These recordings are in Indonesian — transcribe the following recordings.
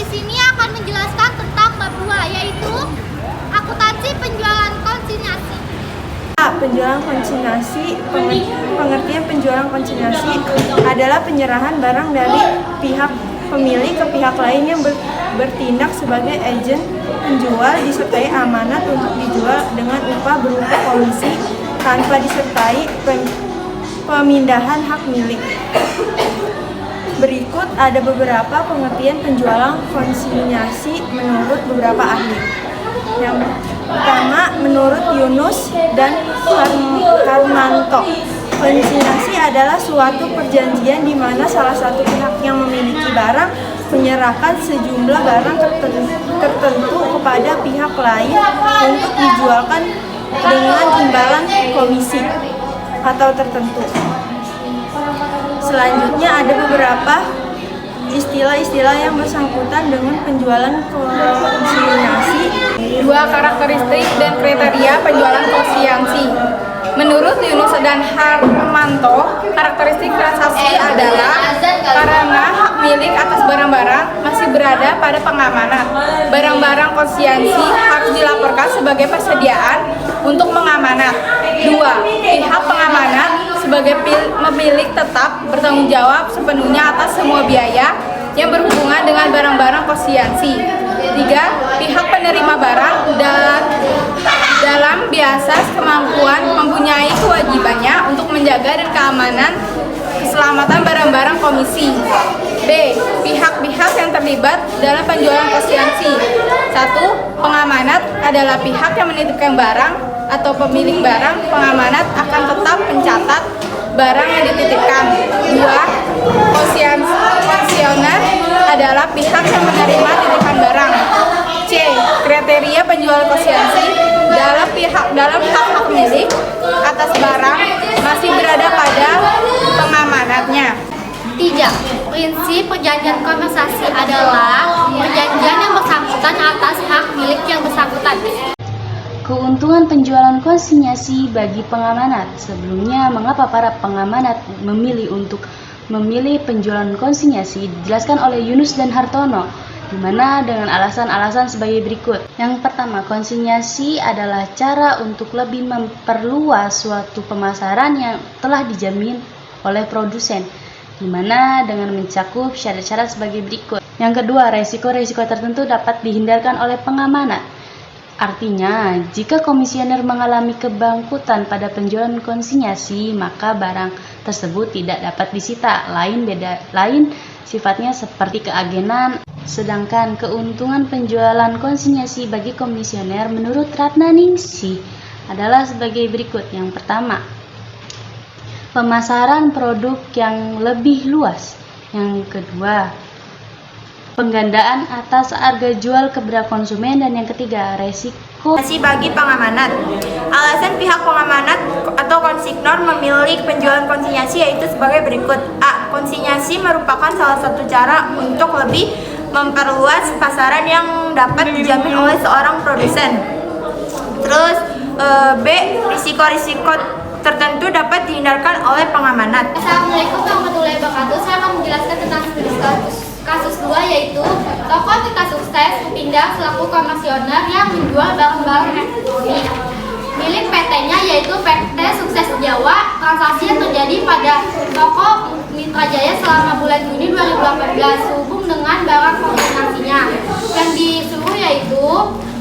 di sini akan menjelaskan tentang bab 2, yaitu akuntansi penjualan konsinyasi. Penjualan konsinyasi, pengertian penjualan konsinyasi adalah penyerahan barang dari pihak pemilik ke pihak lain yang bertindak sebagai agen penjual disertai amanat untuk dijual dengan upah berupa komisi tanpa disertai pemindahan hak milik. Berikut ada beberapa pengertian penjualan konsinyasi menurut beberapa ahli. Yang pertama, menurut Yunus dan Harmanto, konsinyasi adalah suatu perjanjian di mana salah satu pihak yang memiliki barang menyerahkan sejumlah barang tertentu kepada pihak lain untuk dijualkan dengan imbalan komisi atau tertentu. Selanjutnya ada beberapa istilah-istilah yang bersangkutan dengan penjualan konsinyasi. 2 karakteristik dan kriteria penjualan konsinyasi. Menurut Yunus dan Harmanto, karakteristik transaksi adalah karena hak milik atas barang-barang masih berada pada pengamanan. Barang-barang konsinyasi harus dilaporkan sebagai persediaan untuk mengamanat. 2. Pihak pengamanat sebagai pemilik tetap bertanggung jawab sepenuhnya atas semua biaya yang berhubungan dengan barang-barang konsinyasi. 3. Pihak penerima barang dan dalam biasa kemampuan mempunyai kewajibannya untuk menjaga dan keamanan keselamatan barang-barang komisi. B. Pihak-pihak yang terlibat dalam penjualan konsinyasi. 1. Pengamanat adalah pihak yang menitipkan barang atau pemilik barang. Pengamanat akan tetap mencatat barang yang dititipkan. 2. Konsisioner adalah pihak yang menerima titipan barang. C. Kriteria penjual konsinyasi dalam hak milik atas barang masih berada pada pengamanatnya. 3. Prinsip perjanjian konsinyasi adalah perjanjian yang bersangkutan atas hak milik yang bersangkutan. Keuntungan penjualan konsinyasi bagi pengamanat. Sebelumnya, mengapa para pengamanat memilih penjualan konsinyasi dijelaskan oleh Yunus dan Hartono, di mana dengan alasan-alasan sebagai berikut. Yang pertama, konsinyasi adalah cara untuk lebih memperluas suatu pemasaran yang telah dijamin oleh produsen, di mana dengan mencakup syarat-syarat sebagai berikut. Yang kedua, resiko-resiko tertentu dapat dihindarkan oleh pengamanat. Artinya, jika komisioner mengalami kebangkrutan pada penjualan konsinyasi, maka barang tersebut tidak dapat disita. Lain sifatnya seperti keagenan. Sedangkan keuntungan penjualan konsinyasi bagi komisioner menurut Ratnaningsih adalah sebagai berikut. Yang pertama, pemasaran produk yang lebih luas. Yang kedua, penggandaan atas harga jual kepada konsumen. Dan yang ketiga, resiko Bagi pengamanat. Alasan pihak pengamanat atau konsignor memilih penjualan konsinyasi yaitu sebagai berikut. A. Konsinyasi merupakan salah satu cara untuk lebih memperluas pasaran yang dapat dijamin oleh seorang produsen. Terus B. Risiko-risiko tertentu dapat dihindarkan oleh pengamanat. Assalamualaikum warahmatullahi wabarakatuh. Saya akan menjelaskan tentang kasus 2, yaitu toko Tika Sukses Upindah selaku komisioner yang menjual barang-barang elektronik milik PT-nya, yaitu PT Sukses Jawa. Transaksi yang terjadi pada toko Mitra Jaya selama bulan Juni 2018 sehubung dengan barang konsinyasinya. Yang disuruh yaitu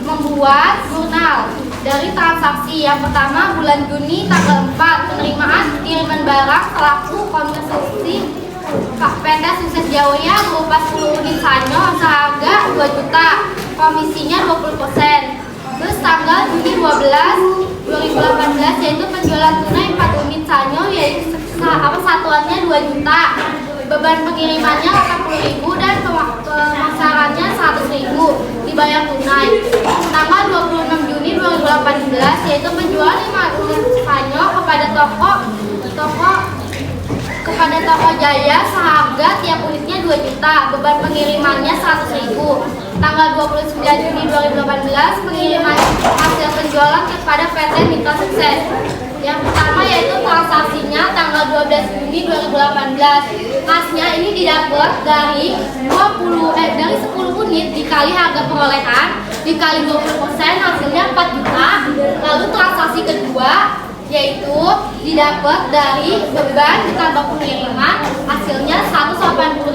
membuat jurnal dari transaksi. Yang pertama, bulan Juni tanggal 4, penerimaan kiriman barang selaku konstruksi PT Sukses Jawanya berupa 10 unit sanyo seharga 2 juta, komisinya 20%. Terus tanggal Juni 12, 2018 yaitu penjualan tunai 4 unit sanyo yaitu satuannya 2 juta. Beban pengirimannya 80.000 dan pemasarannya 100.000, dibayar tunai. Tanggal 26 Juni 2018 yaitu penjualan 5 unit sanyo kepada toko Jaya seharga tiap unitnya 2 juta, beban pengirimannya 100.000. Tanggal 29 Juni 2018 pengiriman hasil penjualan kepada PT Mitra Sukses. Yang pertama yaitu transaksinya tanggal 12 Juni 2018. Masnya ini didapat didapat dari 10 unit dikali harga perolehan dikali 20% hasilnya 4 juta. Lalu transaksi kedua yaitu didapat dari beban ditambah pengiriman hasilnya 180.000.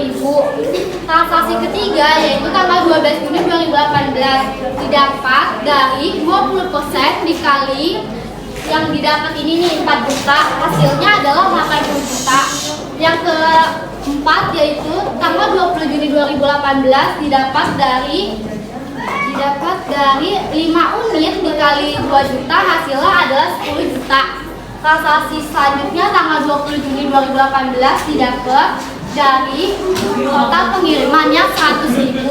Transaksi ketiga yaitu tanggal 12 Juni 2018 didapat dari 20% dikali yang didapat ini nih 4 juta, hasilnya adalah 80 juta. Yang keempat yaitu tanggal 20 Juni 2018 didapat dari 5 unit dikali 2 juta, hasilnya adalah 10 juta. Transaksi selanjutnya tanggal 20 Juni 2018 didapat dari total pengirimannya 100.000.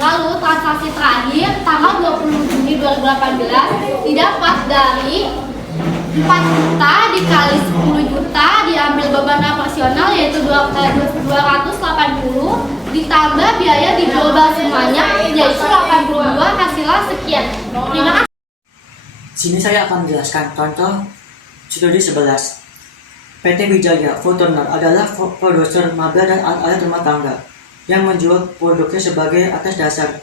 Lalu transaksi terakhir tanggal 20 Juni 2018 didapat dari 4 juta dikali 10 juta diambil beban operasional yaitu 280 ditambah biaya di global semuanya yaitu 82, hasilnya sekian. Terima kasih. Sini saya akan menjelaskan contoh studi 11. PT Wijaya Fortuner adalah produser mebel dan alat rumah tangga yang menjual produknya sebagai atas dasar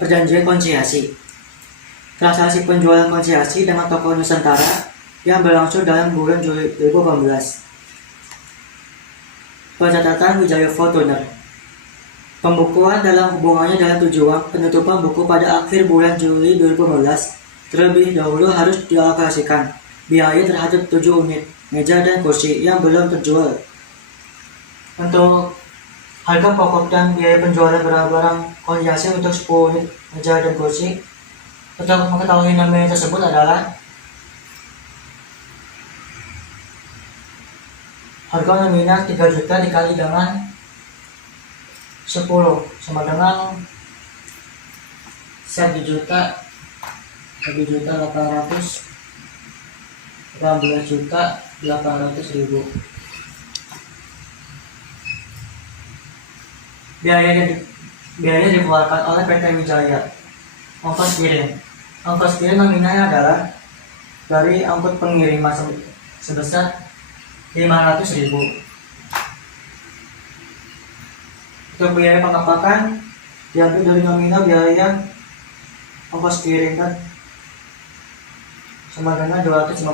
perjanjian konsinyasi. Transaksi penjualan konsinyasi dengan toko Nusantara yang berlangsung dalam bulan Juli 2018. Pencatatan Wijaya Fortuner. Pembukuan dalam hubungannya dalam tujuan penutupan buku pada akhir bulan Juli 2015 terlebih dahulu harus dialokasikan biaya terhadap 7 unit meja dan kursi yang belum terjual. Untuk harga pokok dan biaya penjualan barang-barang konsinyasi untuk 10 unit meja dan kursi, untuk mengetahui nominal tersebut adalah harga nominal 3 juta dikali dengan 10 sama dengan 1 juta 800 18 juta 800.000. Biaya dikeluarkan oleh PT Wijaya. Ongkos kirim. Ongkos kirim nominalnya adalah dari ongkos pengiriman sebesar 500.000. Untuk biaya pengepakan diambil dari nominal biaya ongkos kirim dan sama dengan 250.000.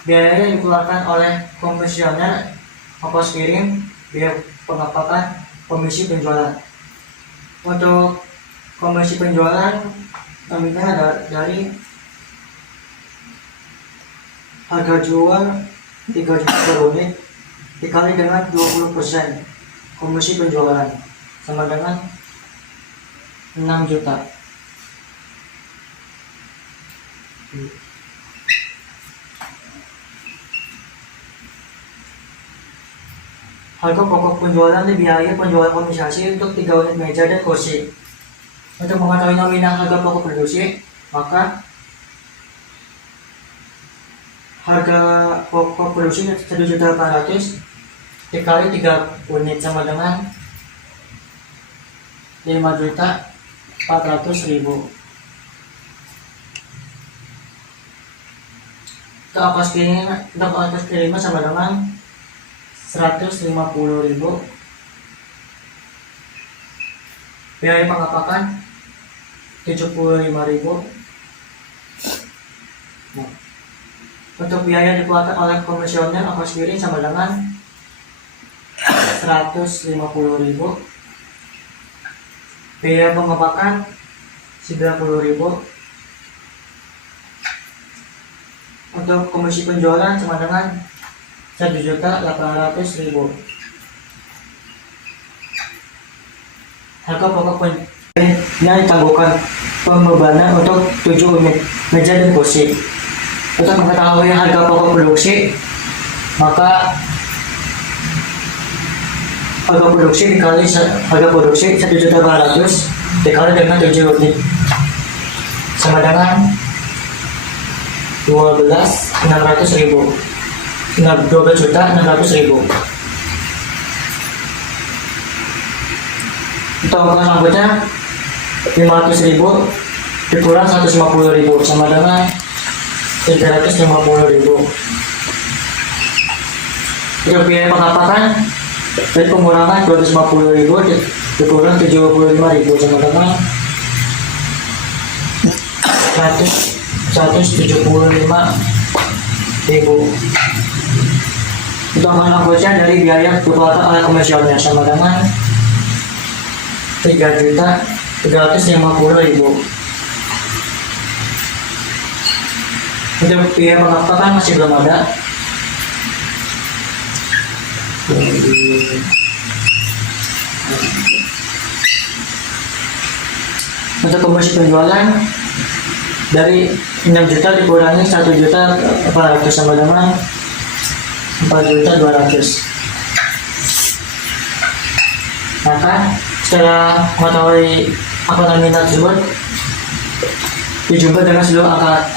Biaya yang dikeluarkan oleh komisioner ongkos kirim, biaya pengepakan, komisi penjualan. Untuk komisi penjualan nominalnya dari harga jual 3 juta per unit dikali dengan 20% komisi penjualan sama dengan 6 juta. Harga pokok penjualan dan biaya penjualan komisasi untuk 3 unit meja dan kursi. Untuk mengetahui nominal harga pokok produksi, maka harga pokok produksi 1.800.000 dikali 3 unit sama dengan 5.400.000. Untuk ongkos kirim sama dengan 150.000. Biaya pengepakan 75.000. Nah, untuk biaya dikeluarkan oleh komisioner ongkos kirim sama dengan 150.000. Biaya pengepakan 90.000. Untuk komisi penjualan sama dengan 1.800.000. Harga pokok yang ditangguhkan pembebanan untuk 7 unit meja dan kursi. Untuk mengetahui harga pokok produksi, maka harga produksi dikali harga produksi 1.800.000 dikali dengan 7 unit sama dengan 12.600.000. 12.600.000. Untuk ongkos selanjutnya 500.000 dikurang 150.000 sama dengan 350.000. Untuk biaya pengapakan dari pengurangan 250.000 dikurang 75.000 sama-sama 175.000. Untuk anggota dari biaya kekuatan oleh komisioner sama dengan 3.350.000. Untuk biaya pengapakan masih belum ada. Untuk komisi penjualan dari 6 juta dikurangi 1.400.000 sama dengan 4.200.000. Maka setelah mengetahui angka nominal tersebut dijumpai dengan seluruh angka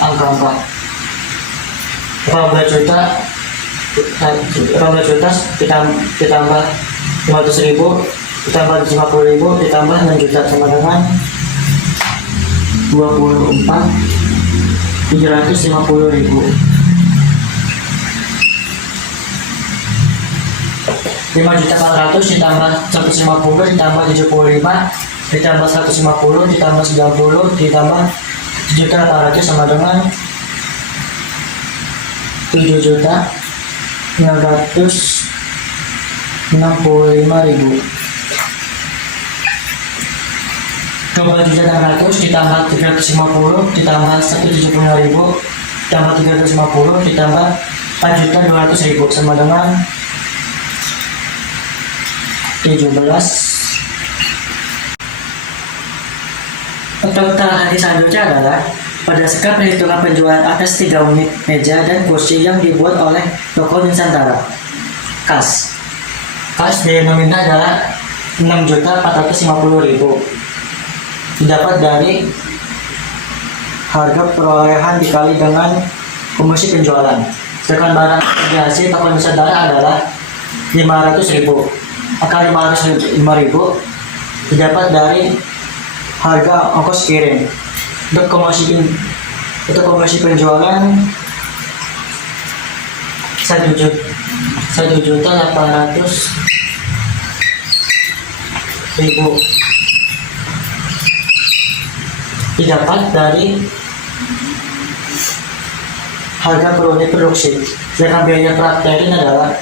14 juta ditambah 500.000 ditambah 50.000 ditambah 6 juta sama dengan 24.750.000. 5.400.000 ditambah 150 ditambah 75 ditambah 150 ditambah 90 ditambah 7.800.000 sama dengan 7.665.000. 12.600 ditambah 350 ditambah 175.000 ditambah 350 ditambah 4.200.000 sama dengan 17. Untuk tahap selanjutnya adalah berdasarkan perhitungan penjualan atas 3 unit meja dan kursi yang dibuat oleh toko Nusantara. Kas biaya nominal adalah 6.450.000. Didapat dari harga perolehan dikali dengan komisi penjualan. Sedangkan barang hasil toko Nusantara adalah 500.000. Angka 505.000 didapat dari harga ongkos kirim. Untuk komisi penjualan 1.800.000 didapat dari harga per unit produksi. Sedangkan biaya prakterin adalah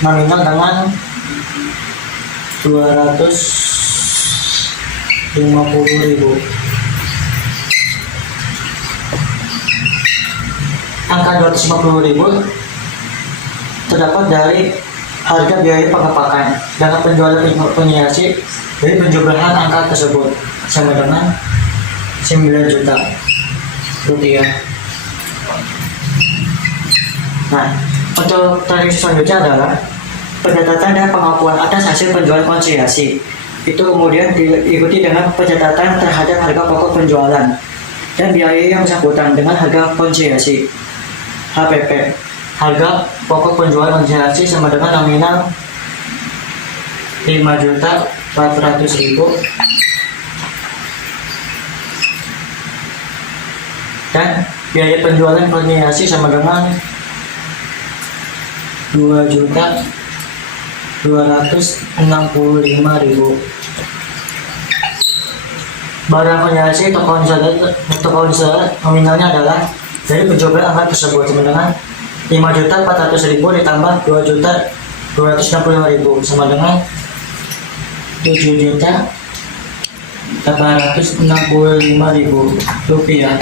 nominal dengan 250.000. Angka 250.000 terdapat dari harga biaya pengepakan dan penjualan penyiasi dari penjumlahan angka tersebut sama dengan 9 juta rupiah. Nah, untuk transaksi selanjutnya adalah pencatatan dan pengakuan atas hasil penjualan konsiliasi. Itu kemudian diikuti dengan pencatatan terhadap harga pokok penjualan dan biaya yang bersangkutan dengan harga konsiliasi. HPP, harga pokok penjualan konsiliasi sama dengan nominal 5.400.000 dan biaya penjualan konsiliasi sama dengan 2.265.000. Barang konsiliasi toko Nusantara nominalnya adalah dari penjualan angka tersebut sama dengan 5.400.000 ditambah 2.265.000 sama dengan 7.865.000 rupiah.